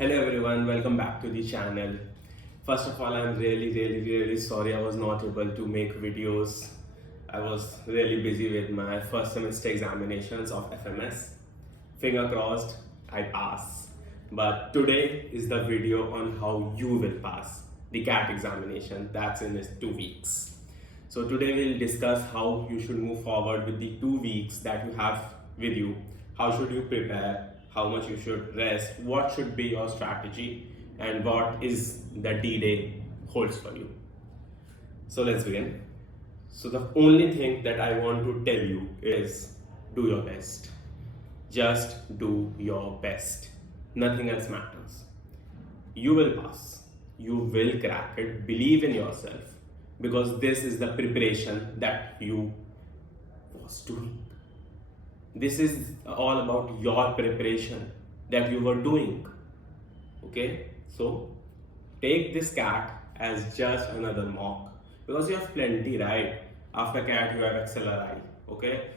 Hello everyone, welcome back to the channel. First of all, I'm really sorry I was not able to make videos. I was really busy with my first semester examinations of FMS. Finger crossed, I pass. But today is the video on how you will pass the CAT examination. That's in 2 weeks. So today we'll discuss how you should move forward with the 2 weeks that you have with you. How should you prepare? How much you should rest? What should be your strategy? And what is the D-Day holds for you? So let's begin. So the only thing that I want to tell you is do your best. Just do your best. Nothing else matters. You will pass. You will crack it. Believe in yourself. Because this is the preparation that you was doing. This is all about your preparation that you were doing. Okay, so take this CAT as just another mock because you have plenty, right? After CAT you have XLRI. Okay,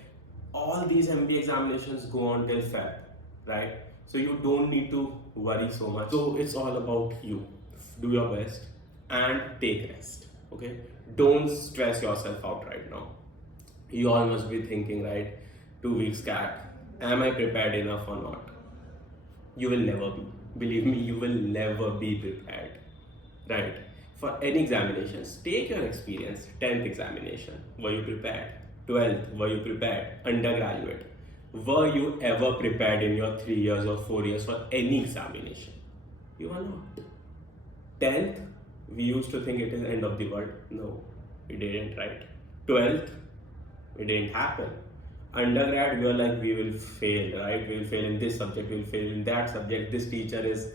all these MBA examinations go on till Feb, right? So you don't need to worry so much. So it's all about you. Do your best and take rest. Okay, don't stress yourself out right now. You all must be thinking, right? 2 weeks CAT, am I prepared enough or not? You will never be. Believe me, you will never be prepared, right? For any examinations, take your experience. 10th examination, were you prepared? 12th, were you prepared? Undergraduate, were you ever prepared in your 3 years or 4 years for any examination? You are not. 10th, we used to think it is end of the world. No, it didn't, right? 12th, it didn't happen. Undergrad, we were like, we will fail, right? We will fail in this subject, we will fail in that subject. This teacher is,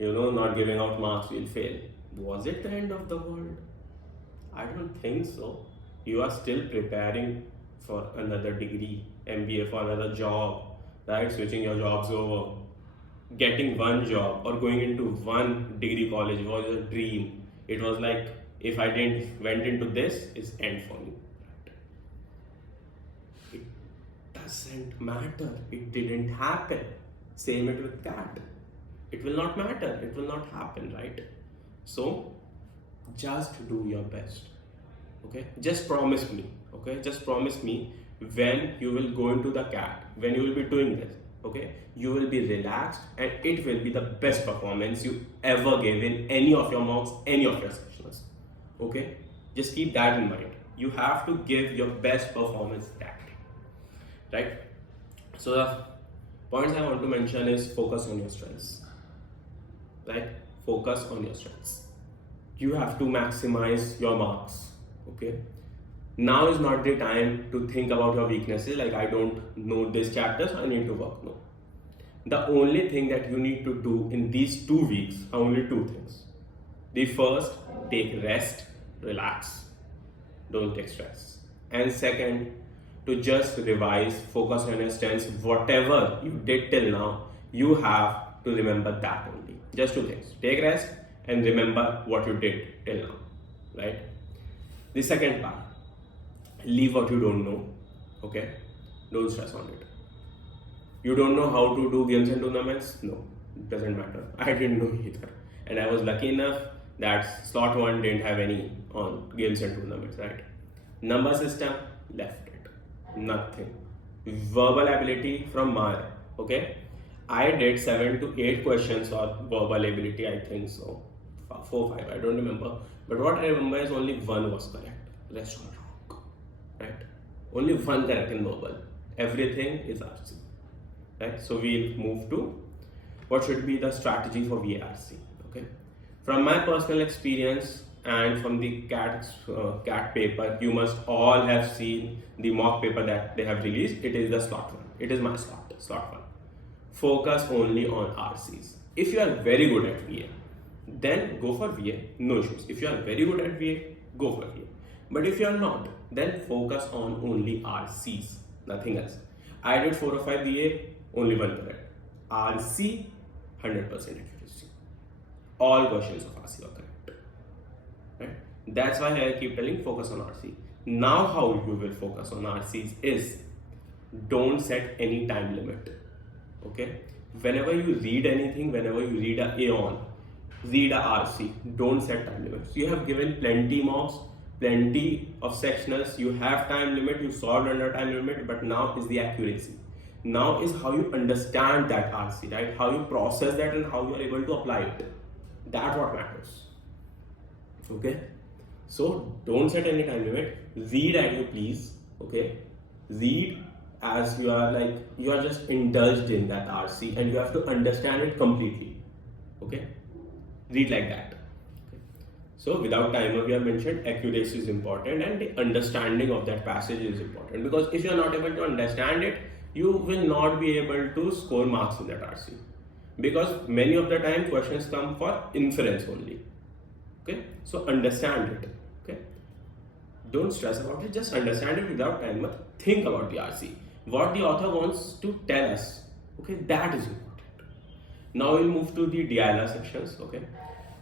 not giving out marks, we will fail. Was it the end of the world? I don't think so. You are still preparing for another degree, MBA, for another job, right? Switching your jobs over. Getting one job or going into one degree college was a dream. It was like, if I didn't went into this, it's end for me. Doesn't matter. It didn't happen. Same it with CAT. It will not matter. It will not happen, right? So just do your best. Okay? Just promise me. Okay? Just promise me when you will go into the CAT, when you will be doing this. Okay? You will be relaxed and it will be the best performance you ever gave in any of your mocks, any of your sessions. Okay? Just keep that in mind. You have to give your best performance that. Right? So the points I want to mention is focus on your strengths. Right? Focus on your strengths. You have to maximize your marks. Okay? Now is not the time to think about your weaknesses, like I don't know this chapter, so I need to work. No. The only thing that you need to do in these 2 weeks are only 2 things. The first, take rest, relax. Don't take stress. And second, to just revise, focus on your strengths. Whatever you did till now, you have to remember that only. Just 2 things. Take rest and remember what you did till now. Right? The second part, leave what you don't know. Okay? Don't stress on it. You don't know how to do games and tournaments? No, it doesn't matter. I didn't know either. And I was lucky enough that slot 1 didn't have any on games and tournaments, right? Number system, left it. Nothing. Verbal ability from Mar. Okay? I did 7 to 8 questions on verbal ability, I think so. 4, 5, I don't remember. But what I remember is only 1 was correct. Rest all wrong. Right? Only 1 correct in verbal. Everything is RC. Right? So we'll move to what should be the strategy for VARC. Okay? From my personal experience and from the CAT paper, you must all have seen the mock paper that they have released. It is the slot 1. It is my slot 1. Focus only on RCs. If you are very good at VA, then go for VA, no issues. If you are very good at VA, go for VA. But if you are not, then focus on only RCs, nothing else. I did 4 or 5 VA, only 1 correct. RC, 100% accuracy. All questions of RC are correct. Right? That's why I keep telling focus on RC. Now how you will focus on RCs is don't set any time limit. Okay? whenever you read anything, whenever you read a Aeon, read a RC, don't set time limits. You have given plenty marks, plenty of sectionals, you have time limit, you solved under time limit, but now is the accuracy. Now is how you understand that RC, right? How you process that and how you are able to apply it. That's what matters. Okay? So don't set any time limit. Read at your please. Okay? Read as you are just indulged in that RC and you have to understand it completely. Okay? Read like that. Okay. So without timer, we have mentioned accuracy is important and the understanding of that passage is important, because if you are not able to understand it, you will not be able to score marks in that RC, because many of the time questions come for inference only. Okay, so understand it. Okay, don't stress about it, just understand it without timer. Think about the RC, what the author wants to tell us. Okay, that is important. Now we'll move to the DILR sections. Okay,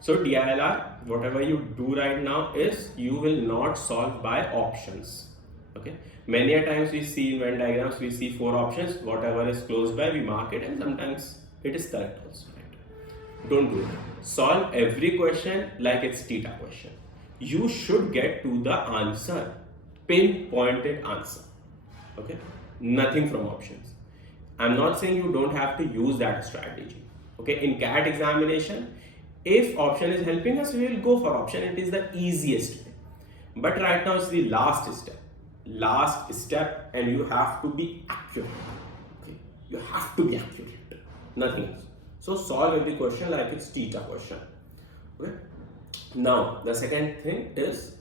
so DILR, whatever you do right now is you will not solve by options. Okay, many a times we see in Venn diagrams, we see 4 options, whatever is close by we mark it, and sometimes it is correct also, right? Don't do it. Solve every question like it's theta question. You should get to the answer, pinpointed answer. Okay, nothing from options. I'm not saying you don't have to use that strategy. Okay, in CAT examination, if option is helping us, we will go for option. It is the easiest way. But right now it's the last step, and you have to be accurate. Okay, you have to be accurate, nothing else. So solve every question like it's theta question. Okay, now the second thing is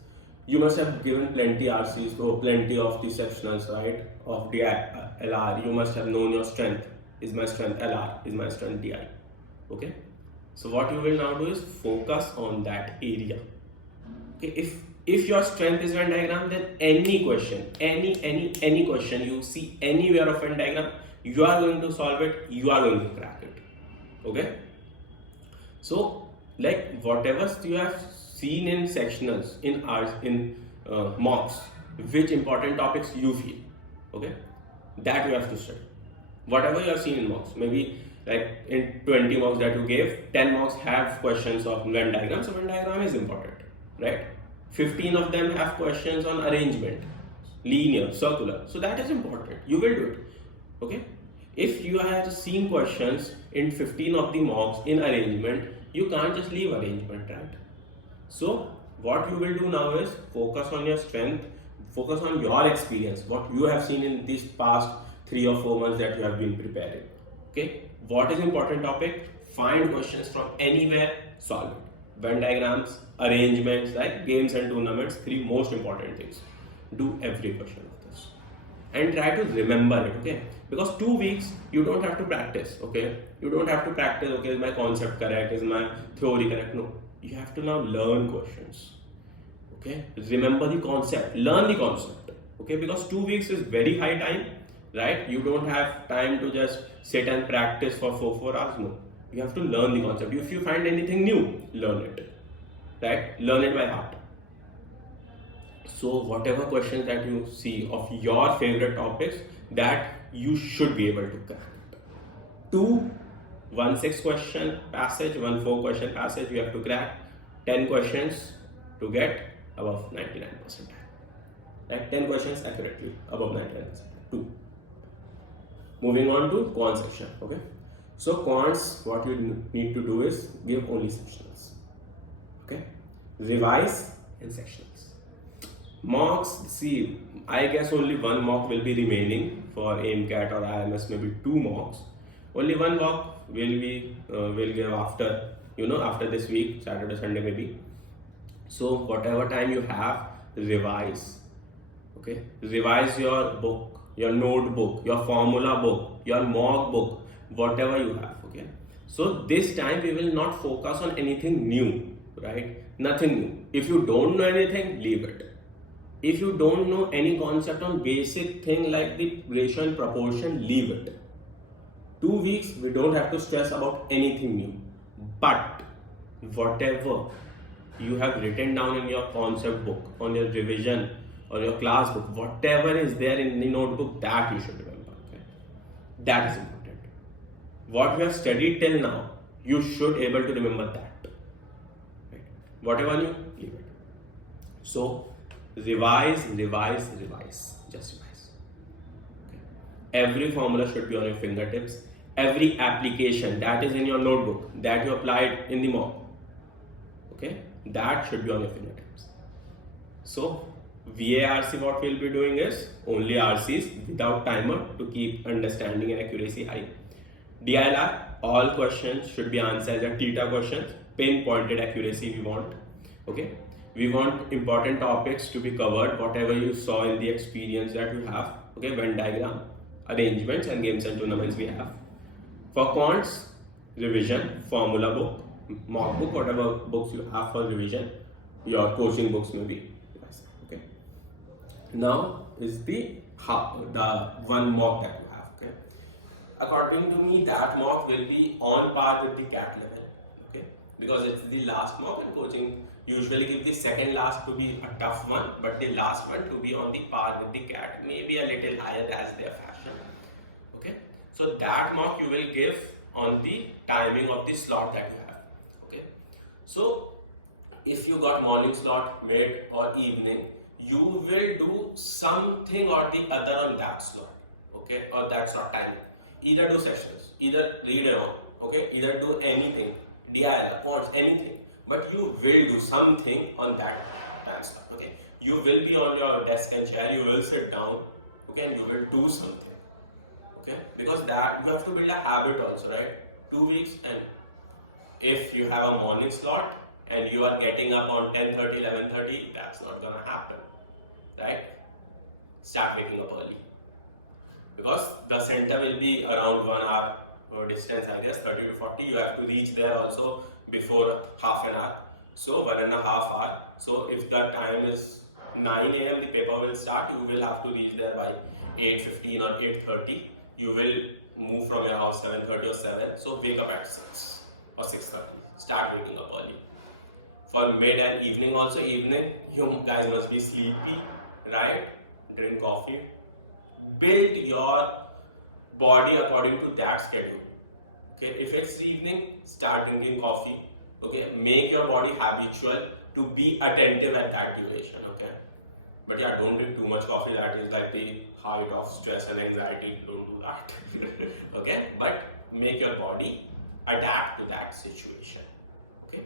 you must have given plenty RCs or plenty of the sectionals, right, of DILR. You must have known your strength. Is my strength LR? Is my strength DI? Okay, so what you will now do is focus on that area. Okay, if your strength is Venn diagram, then any question, any question you see anywhere of Venn diagram, you are going to solve it, you are going to crack it. Okay, so like whatever you have seen in sectionals, in mocks, which important topics you feel, okay, that you have to study. Whatever you have seen in mocks, maybe like in 20 mocks that you gave, 10 mocks have questions of Venn diagram, so Venn diagram is important, right? 15 of them have questions on arrangement, linear, circular, so that is important. You will do it. Okay, if you have seen questions in 15 of the mocks in arrangement, you can't just leave arrangement, right? So what you will do now is focus on your strength, focus on your experience, what you have seen in these past 3 or 4 months that you have been preparing. Okay, what is important topic? Find questions from anywhere, solve it. Venn diagrams, arrangements, like games and tournaments, 3 most important things. Do every question of this and try to remember it. Okay, because 2 weeks you don't have to practice. Okay, you don't have to practice. Okay, is my concept correct? Is my theory correct? No, you have to now learn questions. Okay, remember the concept, learn the concept. Okay, because 2 weeks is very high time, right? You don't have time to just sit and practice for 4 hours. No, you have to learn the concept. If you find anything new, learn it, right? Learn it by heart. So whatever questions that you see of your favorite topics, that you should be able to crack. 2 1-6 question passage, 1-4 question passage you have to crack. 10 questions to get above 99%. Like 10 questions accurately above 99%. 2. Moving on to quant section. Okay, so quants, what you need to do is give only sectionals. Okay, revise in sectionals. Mocks, see, I guess only 1 mock will be remaining for AIM CAT or IMS, maybe 2 mocks. Only 1 mock will give after, after this week, Saturday, Sunday maybe. So whatever time you have, revise. Okay, revise your book, your notebook, your formula book, your mock book, whatever you have. Okay, so this time we will not focus on anything new, right? Nothing new. If you don't know anything, leave it. If you don't know any concept on basic thing like the ratio and proportion, leave it. 2 weeks, we don't have to stress about anything new. But whatever you have written down in your concept book, on your revision or your class book, whatever is there in the notebook, that you should remember. Okay? That is important. what we have studied till now, you should able to remember that. Right? Whatever you leave it. So revise, revise, revise. Just revise. Okay. Every formula should be on your fingertips. Every application that is in your notebook that you applied in the mock, okay, that should be on your fingertips. So VARC, what we'll be doing is only RCs without timer to keep understanding and accuracy high. DILR, all questions should be answered as theta questions, pinpointed accuracy we want. Okay, we want important topics to be covered, whatever you saw in the experience that you have. Okay, Venn diagram, arrangements, and games and tournaments we have. For quants, revision, formula book, mock book, whatever books you have for revision, your coaching books maybe. Okay. Now is the one mock that you have. Okay. According to me, that mock will be on par with the CAT level. Okay. Because it's the last mock, and coaching usually give the second last to be a tough one, but the last one to be on the par with the CAT, maybe a little higher as their fashion. Okay. So that mock you will give on the timing of the slot that you have. Okay. So if you got morning slot, mid or evening, you will do something or the other on that slot. Okay, or that slot timing. Either do sessions, either read along, okay, either do anything, DIL, points, anything. But you will do something on that time slot. Okay. You will be on your desk and chair, you will sit down, okay, and you will do something. Okay, because that you have to build a habit also, right? 2 weeks, and if you have a morning slot and you are getting up on 10:30, 11:30, that's not gonna happen, right? Start waking up early, because the center will be around 1 hour distance, I guess 30 to 40. You have to reach there also before half an hour, so 1.5 hours. So if the time is 9 a.m. the paper will start, you will have to reach there by 8:15 or 8:30. You will move from your house 7:30 or 7. So wake up at 6 or 6:30. Start waking up early. For mid and evening also, evening, you guys must be sleepy, right? Drink coffee. Build your body according to that schedule. Okay, if it's evening, start drinking coffee. Okay, make your body habitual to be attentive at that duration. Okay, but yeah, don't drink too much coffee. That is like the height of stress and anxiety. Don't do that. Okay, but make your body adapt to that situation. Okay.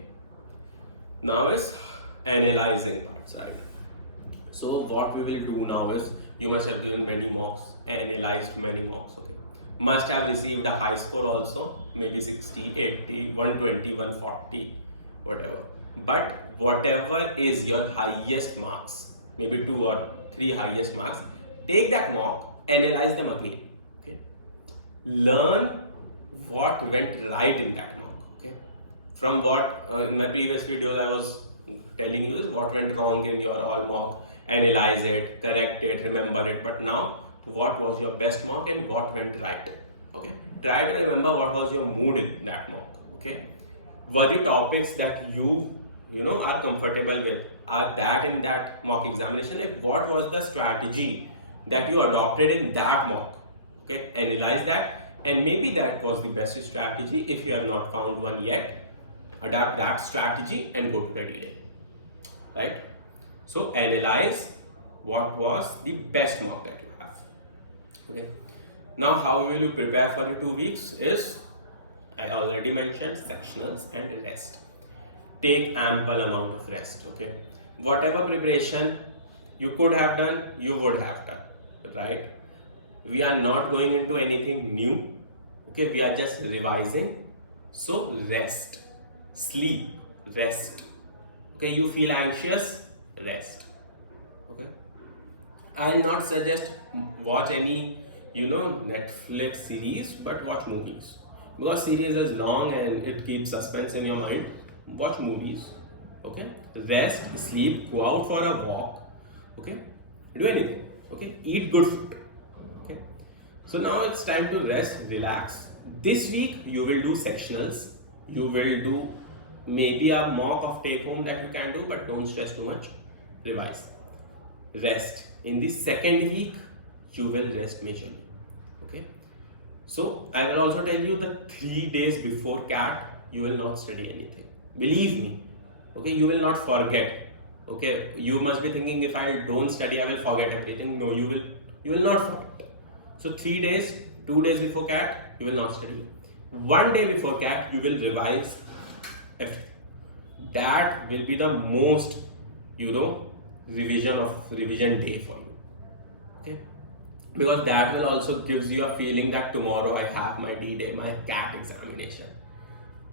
Now is analyzing part side. So what we will do now is, you must have given many mocks, analyzed many mocks. Okay. Must have received a high score also, maybe 60, 80, 120, 140, whatever. But whatever is your highest marks, maybe 2 or 3 highest marks, take that mock, analyze them again. Okay. Learn what went right in that mock. Okay. From what in my previous videos I was telling you is what went wrong in your all mock, analyze it, correct it, remember it. But now, what was your best mock and what went right? Okay. Try to remember what was your mood in that mock. Okay. Were the topics that you are comfortable with, are that in that mock examination? Like, what was the strategy that you adopted in that mock? Okay, analyze that, and maybe that was the best strategy. If you have not found one yet, adapt that strategy and go to the DA. Right? So analyze what was the best mock that you have. Okay. Now, how will you prepare for the 2 weeks is, I already mentioned, sectionals and rest. Take ample amount of rest. Okay. Whatever preparation you could have done, you would have done. Right? We are not going into anything new. Okay. We are just revising. So rest, sleep, rest. Okay. You feel anxious, rest. Okay. I will not suggest watch any Netflix series, but watch movies, because series is long and it keeps suspense in your mind. Watch movies. Okay. Rest, sleep, go out for a walk. Okay. Do anything. Okay. Eat good food. Okay. So now it's time to rest, relax. This week you will do sectionals. You will do maybe a mock of take home that you can do, but don't stress too much. Revise. Rest. In the second week, you will rest majorly. Okay. So I will also tell you that 3 days before CAT you will not study anything, believe me. Okay, you will not forget. Okay, you must be thinking if I don't study I will forget everything. No, you will not forget. So 3 days, 2 days before CAT you will not study. 1 day before CAT you will revise everything. That will be the most, revision day for you. Okay, because that will also gives you a feeling that tomorrow I have my D-Day, my CAT examination.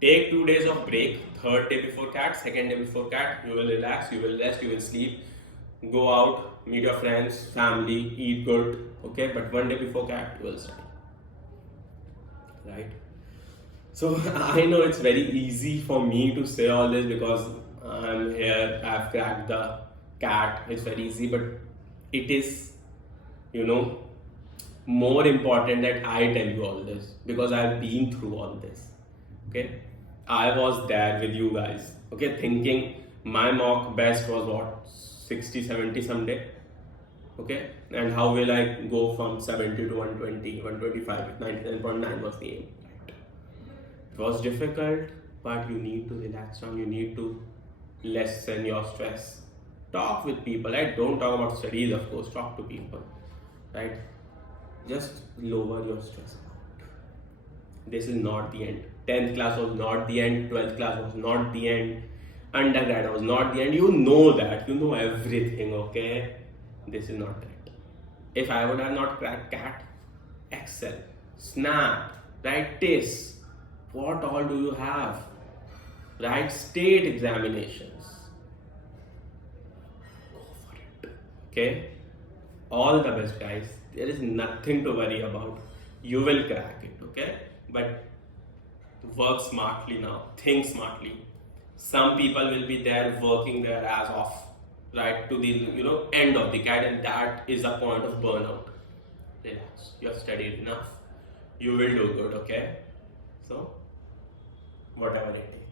Take 2 days of break. Third day before CAT, second day before CAT, you will relax, you will rest, you will sleep, go out, meet your friends, family, eat good. Okay, but 1 day before CAT, you will study. Right? So I know it's very easy for me to say all this because I'm here, I've cracked the CAT. It's very easy, but it is, you know, more important that I tell you all this because I've been through all this. Okay, I was there with you guys. Okay, thinking my mock best was what, 60 70 someday. Okay, and how will I go from 70 to 120 125? 99.9 was the aim. Right? It was difficult, but you need to relax down, you need to lessen your stress. Talk with people, right? Don't talk about studies, of course, talk to people, right? Just lower your stress out. This is not the end. 10th class was not the end, 12th class was not the end, undergrad was not the end. You know that, you know everything, okay? This is not it. If I would have not cracked CAT, Excel, Snap, right? TIS, what all do you have? Right? State examinations. Go for it. Okay? All the best, guys. There is nothing to worry about. You will crack it, okay? But work smartly now. Think smartly. Some people will be there working their ass off, right, to the end of the CAT, and that is a point of burnout. Relax. You have studied enough. You will do good, okay? So, whatever it is.